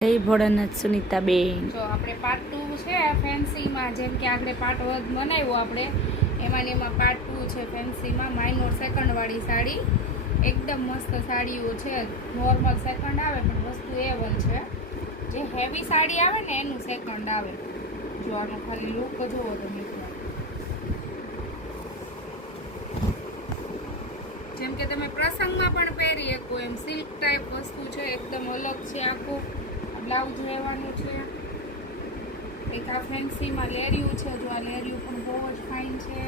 જય ભોળાનાથ સુનીતાબેન। જો આપણે પાર્ટ 2 છે ફેન્સીમાં, જેમ કે આપણે પાર્ટ 1 બનાવ્યો આપણે એમાં પાર્ટ 2 છે ફેન્સીમાં માઇનોર સેકન્ડ વાળી સાડી। એકદમ મસ્ત સાડીઓ છે, નોર્મલ સેકન્ડ આવે પણ વસ્તુ A1 છે। જે હેવી સાડી આવે ને એનું સેકન્ડ આવે। જો આનો ખાલી લુક જોવો તમે, જેમ કે તમે પ્રસંગમાં પણ પહેરી શકો એમ સિલ્ક ટાઈપ વસ્તુ છે, એકદમ અલગ છે। આખું બ્લાઉઝ રહેવાનું છે। એક આ ફેન્સીમાં લેરિયું છે, જો આ લેરિયું પણ બહુ જ ફાઇન છે।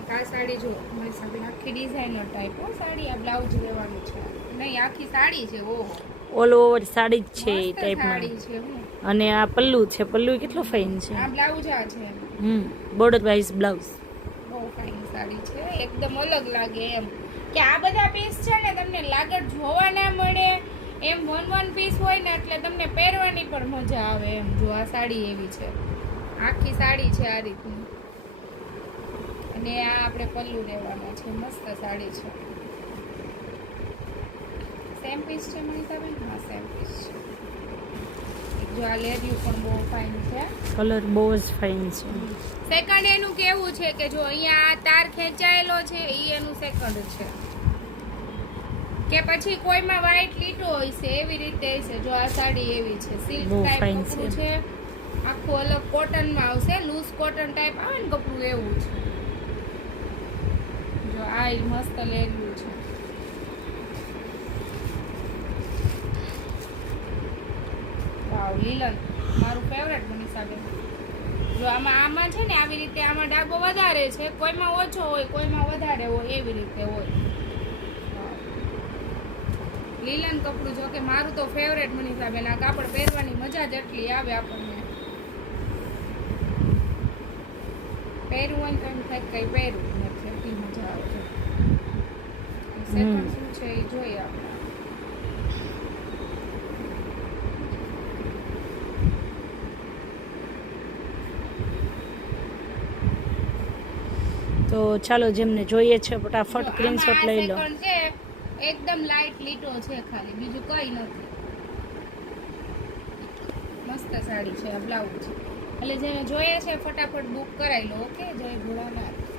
એક આ સાડી જો મારી સાથે આખી ડિઝાઇનર ટાઈપ સાડી, આ બ્લાઉઝ રહેવાનું છે, નહીં આખી સાડી છે। ઓહો, ઓલ ઓવર સાડી જ છે એ મસ્ત ટાઈપમાં, સાડી છે। હું અને આ પલ્લુ છે, પલ્લુ કેટલો ફાઇન છે। આ બ્લાઉઝ આ છે, બોર્ડર વાઇઝ બ્લાઉઝ બહુ ફાઇન સાડી છે, એકદમ અલગ લાગે એમ કે આ બધા પીસ છે ને તમને લાગત જોવા ના મળે એમ, વન પીસ હોય ને એટલે તમને પહેરવાની પણ મજા આવે એમ। જો આ સાડી એવી છે, આખી સાડી છે આ રીતની, અને આ આપણે પલ્લુ રહેવાના છે। મસ્ત સાડી છે, સેમ પીસ છે મનીષાબેન? હા સેમ પીસ છે। જો આ લેરિયું પણ બહુ ફાઇન છે, કલર બહુ જ ફાઇન છે। સેકન્ડ એનું કેવું છે કે જો અહીંયા તાર ખેંચાયેલો છે એ એનું સેકન્ડ છે, કે પછી કોઈમાં વ્હાઈટ લીટો હોય છે એવી રીતે છે। જો આ સાડી એવી છે, સિલ્ક ટાઈપ કપડું છે, આખું અલગ કોટનમાં આવશે, લૂઝ કોટન ટાઈપ આવે ને કપડું એવું છે। જો આ મસ્ત લેરિયું છે, વાવ લીલન મારું ફેવરેટ મનીષાબેન। જો આમાં છે ને આવી રીતે આમાં ડાઘો વધારે છે, કોઈમાં ઓછો હોય કોઈમાં વધારે હોય એવી રીતે હોય। લીલન કપડું જો કે મારું તો ફેવરેટ મનીષાબેન, આ કાપડ પહેરવાની મજા જ એટલી આવે આપણને, પહેરવું હોય ને તો એમ થાય કઈ પહેરવું નથી, એટલી મજા આવે છે। સેકન્ડ શું છે એ જોઈએ આપણે। તો ચાલો જેમને જોઈએ છે ફટાફટ સ્ક્રીનશોટ લઈ લો। સેકન્ડ છે એકદમ લાઇટ લીટો છે ખાલી, બીજું કઈ નથી, મસ્ત સાડી છે। આ બ્લાઉઝ એટલે જેને જોઈએ છે ફટાફટ બુક કરાવી લો। ઓકે, જય ભોળાનાથ।